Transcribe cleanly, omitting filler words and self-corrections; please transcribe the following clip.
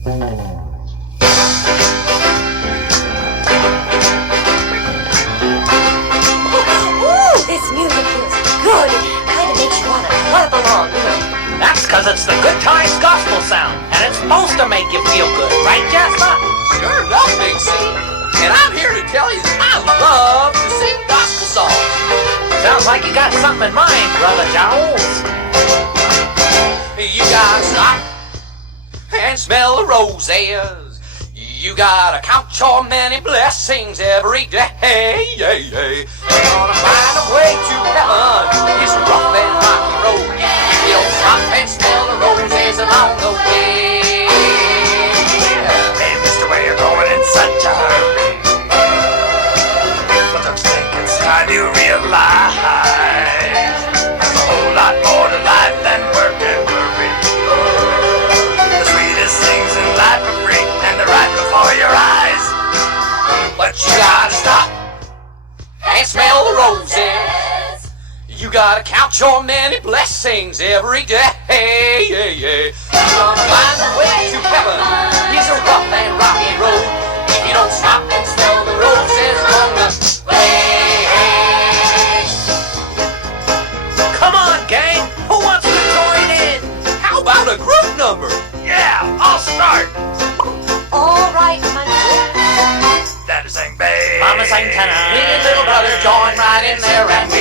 This music feels good. Kind of makes you want to clap along. That's because it's the Good Times Gospel sound, and it's supposed to make you feel good, right, Jasper? Sure enough, Big C. And I'm here to tell you that I love to sing gospel songs. Sounds like you got something in mind, Brother Jones. You gotta stop and smell the roses. You gotta count your many blessings every day. You're gonna find a way to heaven. It's a rough and rocky road. You don't stop and smell the roses along the way. Hey, mister, where you going in such a hurry? But don't you think it's time you realize there's a whole lot more to life than work and worry. The sweetest things in life are free, and they're right before your eyes. But you gotta stop and smell the roses. You gotta count your many blessings every day. You're gonna find the way to heaven. It's a rough and rocky road. If you don't stop and smell the roses along the way. Come on, gang. Who wants to join in? How about a group number? Yeah, I'll start. All right, Country. Daddy sang bass. Mama sang tenor. Me and little brother join right in there and we